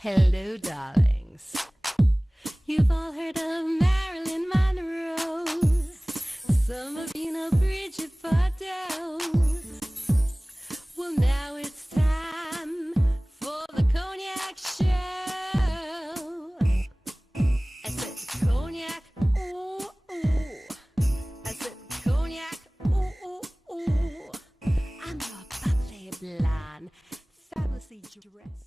Hello, darlings. You've all heard of Marilyn Monroe. Some of you know Bridget Bardot. Well, now it's time for the Cognac Show. I said Cognac, ooh, ooh. I said Cognac, ooh, ooh, ooh. I'm your bubbly blonde, fabulously dressed.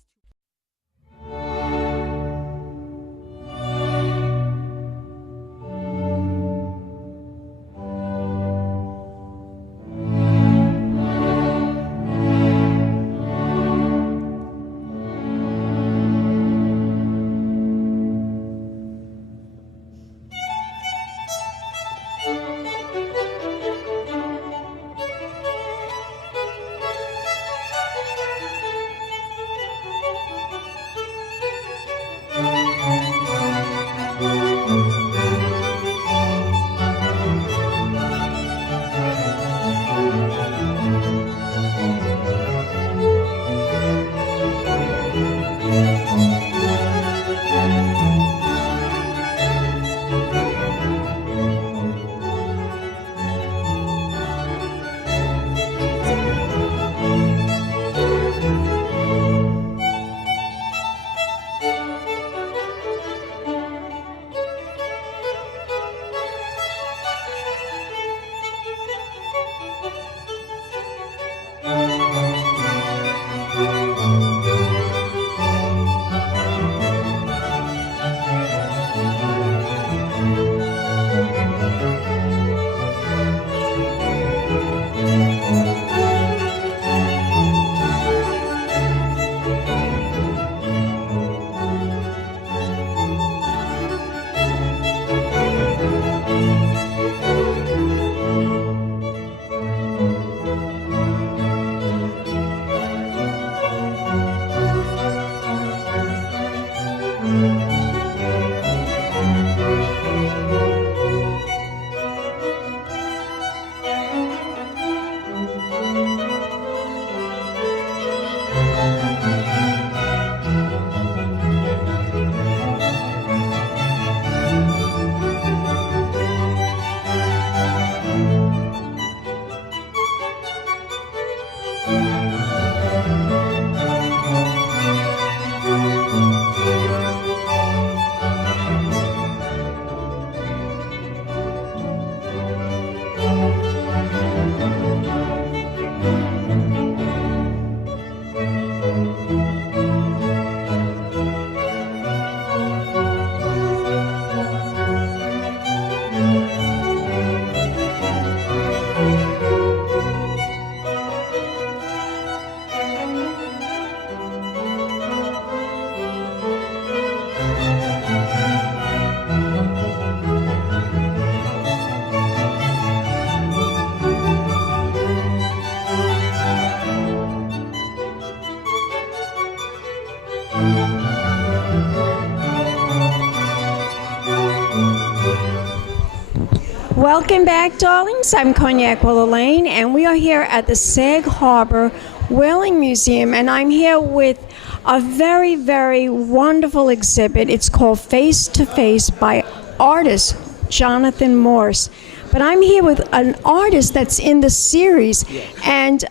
Welcome back, darlings. I'm Cognac Wellerlane, and we are here at the Sag Harbor Whaling Museum, and I'm here with a very, very wonderful exhibit. It's called Face to Face by artist Jonathan Morse. But I'm here with an artist that's in the series, and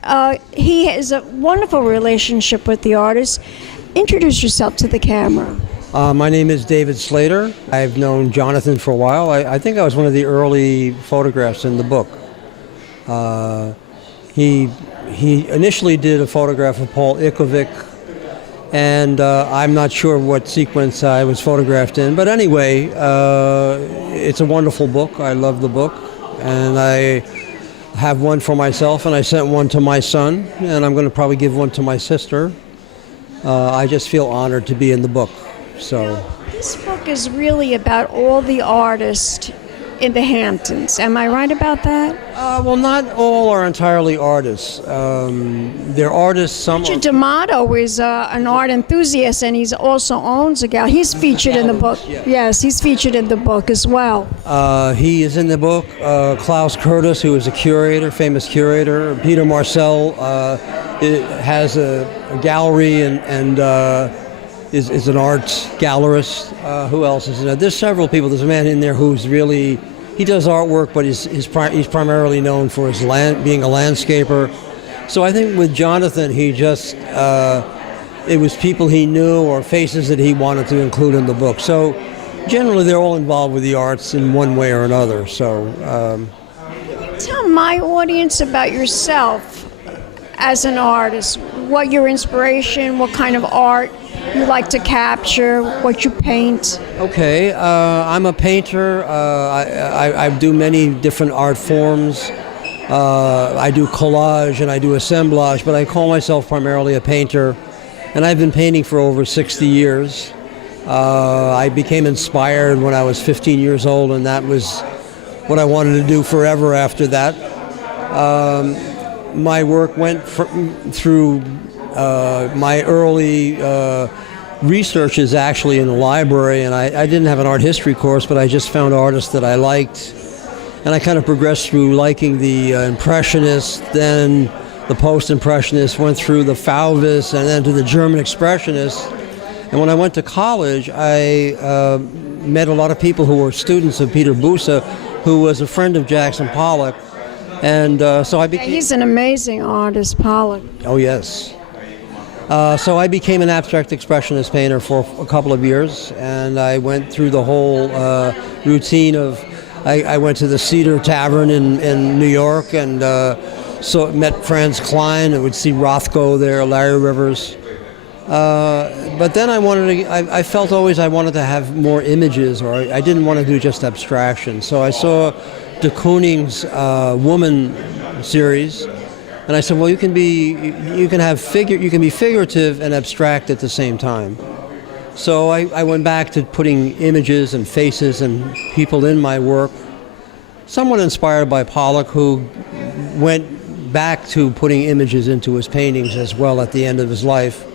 he has a wonderful relationship with the artist. Introduce yourself to the camera. My name is David Slater. I've known Jonathan for a while. I think I was one of the early photographs in the book. He initially did a photograph of Paul Ikovic, and I'm not sure what sequence I was photographed in. But anyway, it's a wonderful book. I love the book, and I have one for myself, and I sent one to my son, and I'm going to probably give one to my sister. I just feel honored to be in the book. So this book is really about all the artists in the Hamptons. Am I right about that? Well, not all are entirely artists. They're artists. Some. Richard D'Amato is an art enthusiast, and he also owns a gallery. He's featured in the book. Yeah. Yes, he's featured in the book as well. He is in the book. Klaus Curtis, who is a curator, famous curator. Peter Marcel has a gallery, and is an art gallerist. Who else is in there? There's several people. There's a man in there who's really, he does artwork, but he's primarily known for his being a landscaper. So I think with Jonathan, he just, it was people he knew or faces that he wanted to include in the book. So generally they're all involved with the arts in one way or another. So tell my audience about yourself as an artist, what your inspiration, what kind of art you like to capture, what you paint. Okay, I'm a painter. I do many different art forms. I do collage and I do assemblage, but I call myself primarily a painter. And I've been painting for over 60 years. I became inspired when I was 15 years old, and that was what I wanted to do forever after that. My work went through my early research is actually in the library, and I didn't have an art history course, but I just found artists that I liked. And I kind of progressed through liking the Impressionists, then the Post-Impressionists, went through the Fauvists, and then to the German Expressionists. And when I went to college, I met a lot of people who were students of Peter Busa, who was a friend of Jackson Pollock. And so I became... He's an amazing artist, Pollock. Oh, yes. So I became an abstract expressionist painter for a couple of years, and I went through the whole routine of... I went to the Cedar Tavern in New York and met Franz Klein and would see Rothko there, Larry Rivers. But then I felt always I wanted to have more images, or I didn't want to do just abstraction. So I saw de Kooning's Woman series, and I said, well, you can be figurative and abstract at the same time. So I went back to putting images and faces and people in my work, somewhat inspired by Pollock, who went back to putting images into his paintings as well at the end of his life.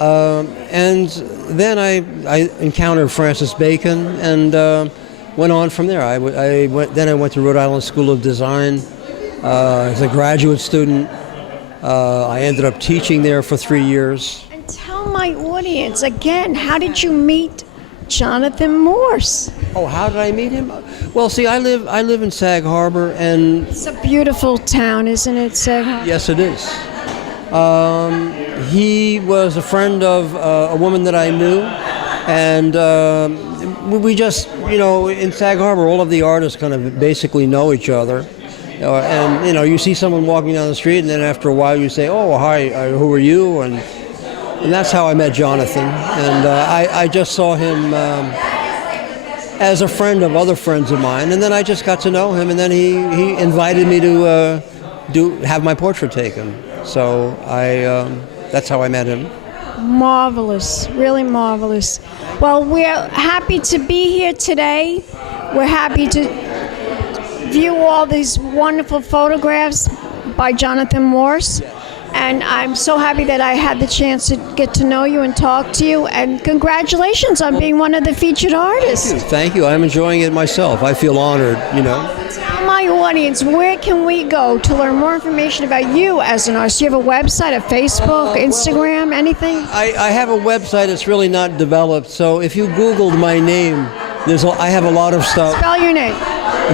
And then I encountered Francis Bacon and went on from there. Then I went to Rhode Island School of Design as a graduate student. I ended up teaching there for 3 years. Tell my audience again, how did you meet Jonathan Morse? Oh, how did I meet him? Well, see, I live in Sag Harbor, and it's a beautiful town, isn't it, Sag Harbor? Yes, it is. He was a friend of a woman that I knew, and we just, in Sag Harbor, all of the artists kind of basically know each other. And you see someone walking down the street, and then after a while you say, "Oh, hi, who are you?" And that's how I met Jonathan. And I just saw him as a friend of other friends of mine. And then I just got to know him. And then he invited me to have my portrait taken. So that's how I met him. Marvelous, really marvelous. Well, we're happy to be here today. We're happy to view all these wonderful photographs by Jonathan Morse. And I'm so happy that I had the chance to get to know you and talk to you. And congratulations on being one of the featured artists. Thank you. I'm enjoying it myself. I feel honored, Tell my audience, where can we go to learn more information about you as an artist? Do you have a website, a Facebook, Instagram, anything? I have a website. It's really not developed. So if you Googled my name, I have a lot of stuff. Spell your name.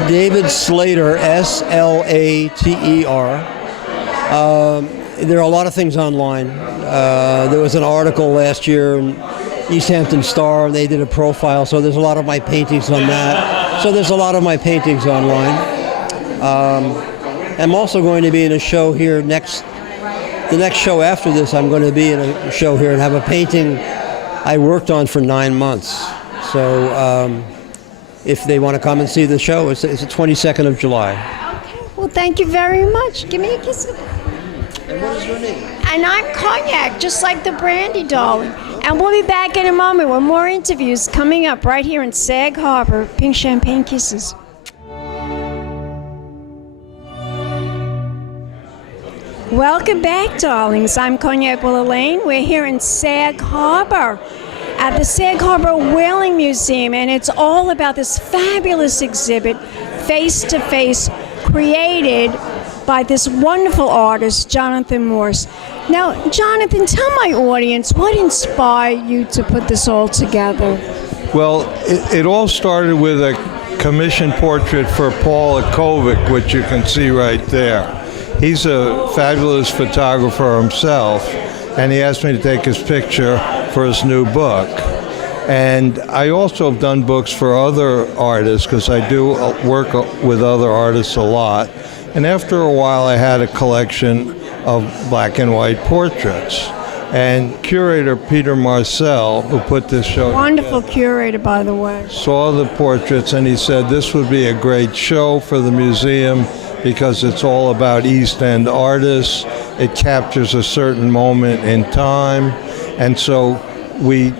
David Slater, Slater. There are a lot of things online. There was an article last year in East Hampton Star, and they did a profile, so there's a lot of my paintings on that. So there's a lot of my paintings online. I'm also going to be in a show here the next show after this, I'm going to be in a show here and have a painting I worked on for 9 months. So if they want to come and see the show, it's the 22nd of July. Okay, well, thank you very much. Give me a kiss. And what is your name? And I'm Cognac, just like the brandy, darling. And we'll be back in a moment with more interviews coming up right here in Sag Harbor. Pink Champagne Kisses. Welcome back, darlings. I'm Cognac Wellerlane. We're here in Sag Harbor at the Sag Harbor Whaling Museum, and it's all about this fabulous exhibit, Face to Face, created by this wonderful artist, Jonathan Morse. Now, Jonathan, tell my audience what inspired you to put this all together. Well, it all started with a commissioned portrait for Paul Ikovic, which you can see right there. He's a fabulous photographer himself, and he asked me to take his picture for his new book. And I also have done books for other artists because I do work with other artists a lot. And after a while, I had a collection of black and white portraits. And curator Peter Marcel, who put this show Wonderful together, curator, by the way. saw the portraits and he said this would be a great show for the museum because it's all about East End artists. It captures a certain moment in time. And so we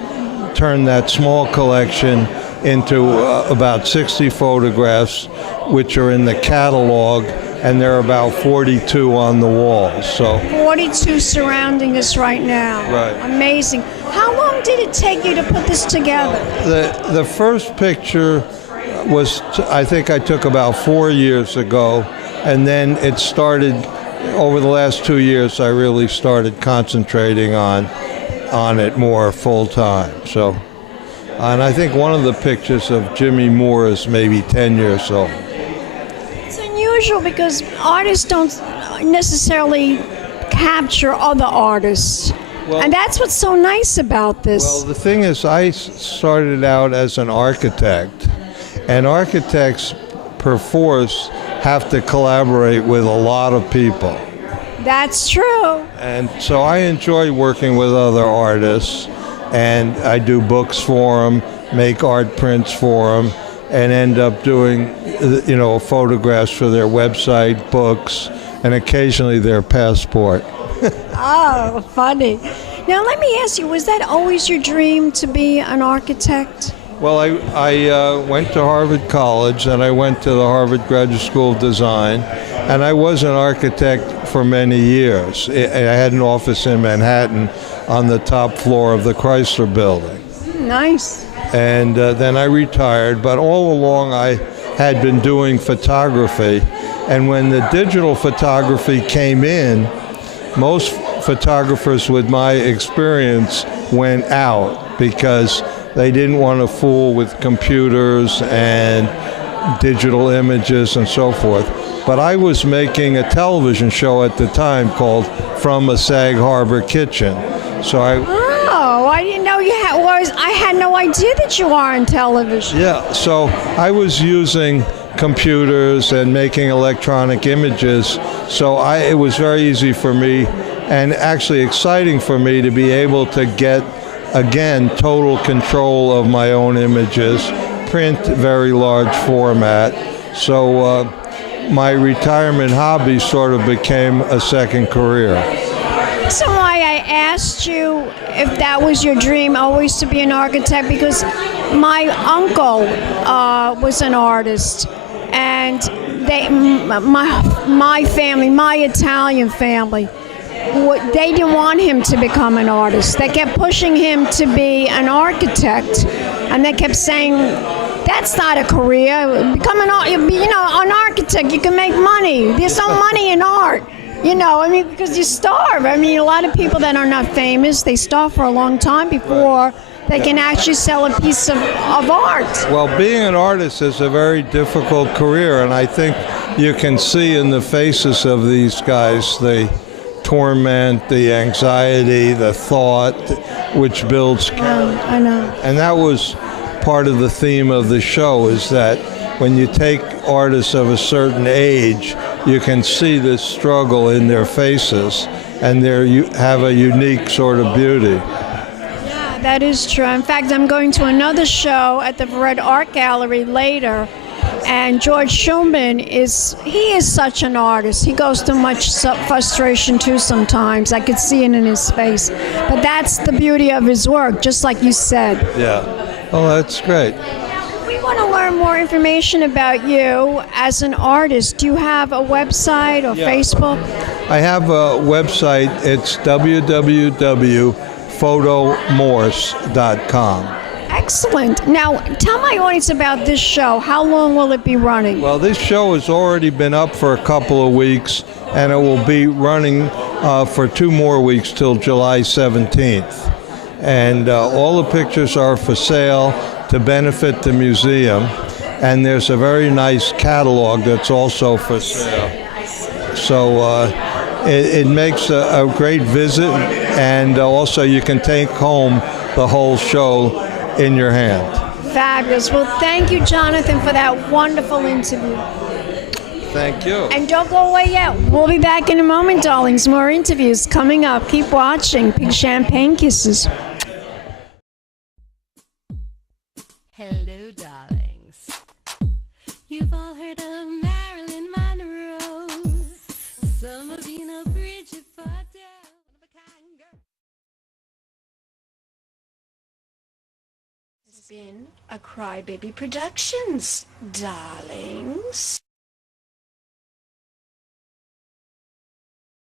turned that small collection into about 60 photographs, which are in the catalog, and there are about 42 on the walls. So 42 surrounding us right now. Right. Amazing. How long did it take you to put this together? the first picture was, I think I took about 4 years ago, and then it started, over the last 2 years, I really started concentrating on it more full time. So, and I think one of the pictures of Jimmy Moore is maybe 10 years old. It's unusual because artists don't necessarily capture other artists. Well, And that's what's so nice about this. Well, the thing is, I started out as an architect, and architects, perforce, have to collaborate with a lot of people. That's true. And so I enjoy working with other artists, and I do books for them, make art prints for them, and end up doing, photographs for their website, books, and occasionally their passport. Oh, funny. Now, let me ask you, was that always your dream to be an architect? Well, I went to Harvard College, and I went to the Harvard Graduate School of Design, and I was an architect for many years. I had an office in Manhattan on the top floor of the Chrysler Building. Nice. And then I retired, but all along I had been doing photography, and when the digital photography came in, most photographers with my experience went out because they didn't want to fool with computers and digital images and so forth. But I was making a television show at the time called From a Sag Harbor Kitchen. So I didn't know you I had no idea that you are on television. Yeah, so I was using computers and making electronic images, so it was very easy for me and actually exciting for me to be able to get, again, total control of my own images, print very large format. So my retirement hobby sort of became a second career. That's why I asked you if that was your dream, always to be an architect, because my uncle was an artist, and my family, my Italian family, they didn't want him to become an artist. They kept pushing him to be an architect, and they kept saying, that's not a career. Become an architect, you can make money. There's no money in art. Because you starve. A lot of people that are not famous, they starve for a long time before they can actually sell a piece of art. Well, being an artist is a very difficult career, and I think you can see in the faces of these guys the torment, the anxiety, the thought, which builds character. I know. And that was part of the theme of the show, is that when you take artists of a certain age, you can see this struggle in their faces, and you have a unique sort of beauty. Yeah, that is true. In fact, I'm going to another show at the Red Art Gallery later, and George Schumann is such an artist. He goes through much frustration too sometimes. I could see it in his face. But that's the beauty of his work, just like you said. Yeah. Oh, that's great. We want to learn more information about you as an artist. Do you have a website or Facebook? I have a website. It's www.photomorse.com. Excellent. Now, tell my audience about this show. How long will it be running? Well, this show has already been up for a couple of weeks, and it will be running for 2 more weeks till July 17th. And all the pictures are for sale to benefit the museum. And there's a very nice catalog that's also for sale. So it makes a great visit, and also you can take home the whole show in your hand. Fabulous. Well, thank you, Jonathan, for that wonderful interview. Thank you. And don't go away yet. We'll be back in a moment, darlings. More interviews coming up. Keep watching. Big champagne kisses. Hello, darlings. You've all heard of Marilyn Monroe. Some of you know Bridget Fordell. One of a kind girl. This has been a Crybaby Productions, darlings.